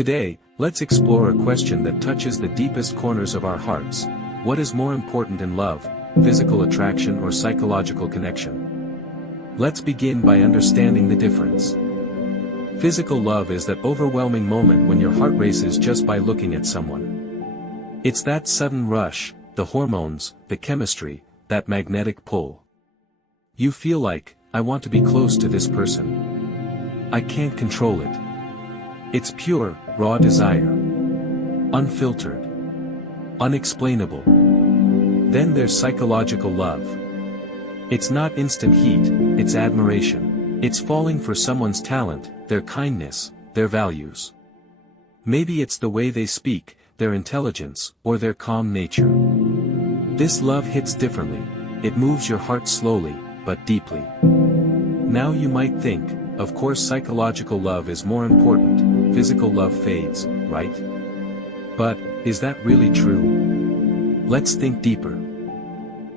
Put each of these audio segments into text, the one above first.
Today, let's explore a question that touches the deepest corners of our hearts. What is more important in love, physical attraction or psychological connection? Let's begin by understanding the difference. Physical love is that overwhelming moment when your heart races just by looking at someone. It's that sudden rush, the hormones, the chemistry, that magnetic pull. You feel like, I want to be close to this person. I can't control it. It's pure, raw desire. Unfiltered. Unexplainable. Then there's psychological love. It's not instant heat, it's admiration. It's falling for someone's talent, their kindness, their values. Maybe it's the way they speak, their intelligence, or their calm nature. This love hits differently. It moves your heart slowly, but deeply. Now you might think, of course psychological love is more important, physical love fades, right? But, is that really true? Let's think deeper.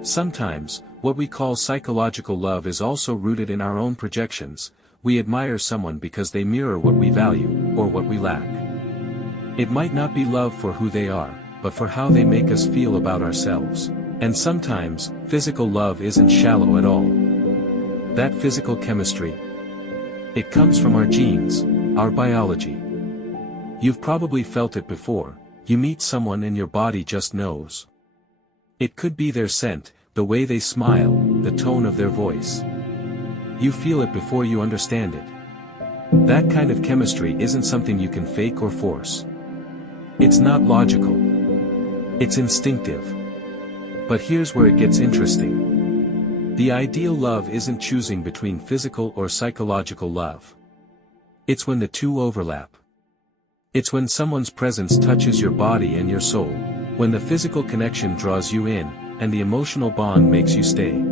Sometimes, what we call psychological love is also rooted in our own projections. We admire someone because they mirror what we value, or what we lack. It might not be love for who they are, but for how they make us feel about ourselves. And sometimes, physical love isn't shallow at all. That physical chemistry, it comes from our genes, our biology. You've probably felt it before. You meet someone and your body just knows. It could be their scent, the way they smile, the tone of their voice. You feel it before you understand it. That kind of chemistry isn't something you can fake or force. It's not logical. It's instinctive. But here's where it gets interesting. The ideal love isn't choosing between physical or psychological love. It's when the two overlap. It's when someone's presence touches your body and your soul, when the physical connection draws you in, and the emotional bond makes you stay.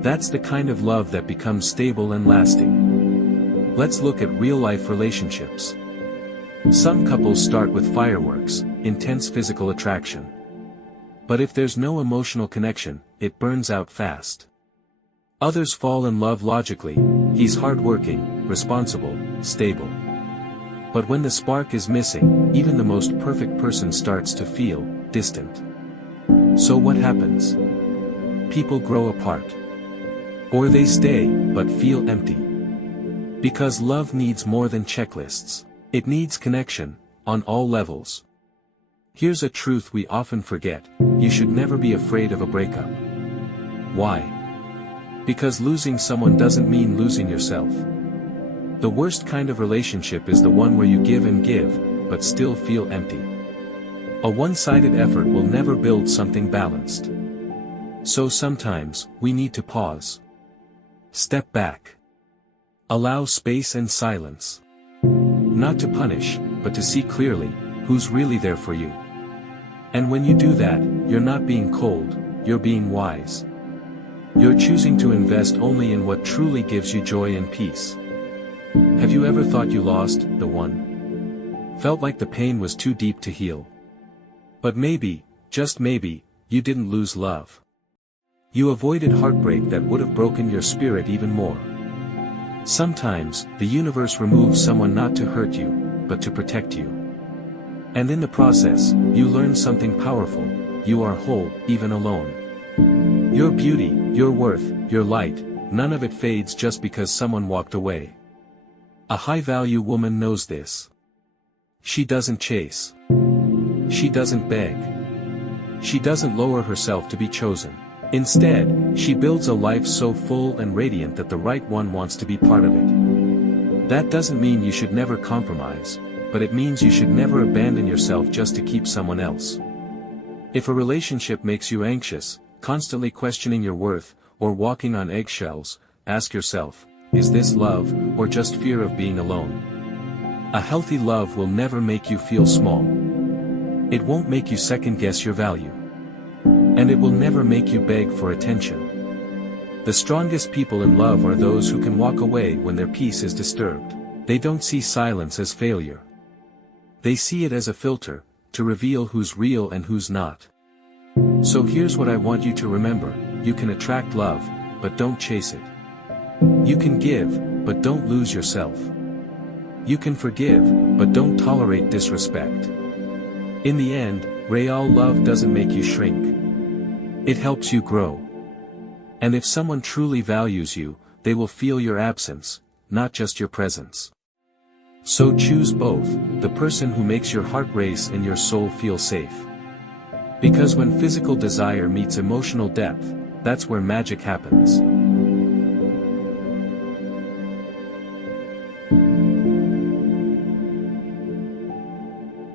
That's the kind of love that becomes stable and lasting. Let's look at real-life relationships. Some couples start with fireworks, intense physical attraction. But if there's no emotional connection, it burns out fast. Others fall in love logically. He's hardworking, responsible, stable. But when the spark is missing, even the most perfect person starts to feel distant. So what happens? People grow apart. Or they stay, but feel empty. Because love needs more than checklists. It needs connection, on all levels. Here's a truth we often forget: you should never be afraid of a breakup. Why? Because losing someone doesn't mean losing yourself. The worst kind of relationship is the one where you give and give, but still feel empty. A one-sided effort will never build something balanced. So sometimes, we need to pause. Step back. Allow space and silence. Not to punish, but to see clearly, who's really there for you. And when you do that, you're not being cold, you're being wise. You're choosing to invest only in what truly gives you joy and peace. Have you ever thought you lost the one? Felt like the pain was too deep to heal? But maybe, just maybe, you didn't lose love. You avoided heartbreak that would have broken your spirit even more. Sometimes, the universe removes someone not to hurt you, but to protect you. And in the process, you learn something powerful: you are whole, even alone. Your beauty, your worth, your light, none of it fades just because someone walked away. A high-value woman knows this. She doesn't chase. She doesn't beg. She doesn't lower herself to be chosen. Instead, she builds a life so full and radiant that the right one wants to be part of it. That doesn't mean you should never compromise, but it means you should never abandon yourself just to keep someone else. If a relationship makes you anxious, constantly questioning your worth, or walking on eggshells, ask yourself, is this love, or just fear of being alone? A healthy love will never make you feel small. It won't make you second-guess your value. And it will never make you beg for attention. The strongest people in love are those who can walk away when their peace is disturbed. They don't see silence as failure. They see it as a filter, to reveal who's real and who's not. So here's what I want you to remember: you can attract love, but don't chase it. You can give, but don't lose yourself. You can forgive, but don't tolerate disrespect. In the end, real love doesn't make you shrink. It helps you grow. And if someone truly values you, they will feel your absence, not just your presence. So choose both, the person who makes your heart race and your soul feel safe. Because when physical desire meets emotional depth, that's where magic happens.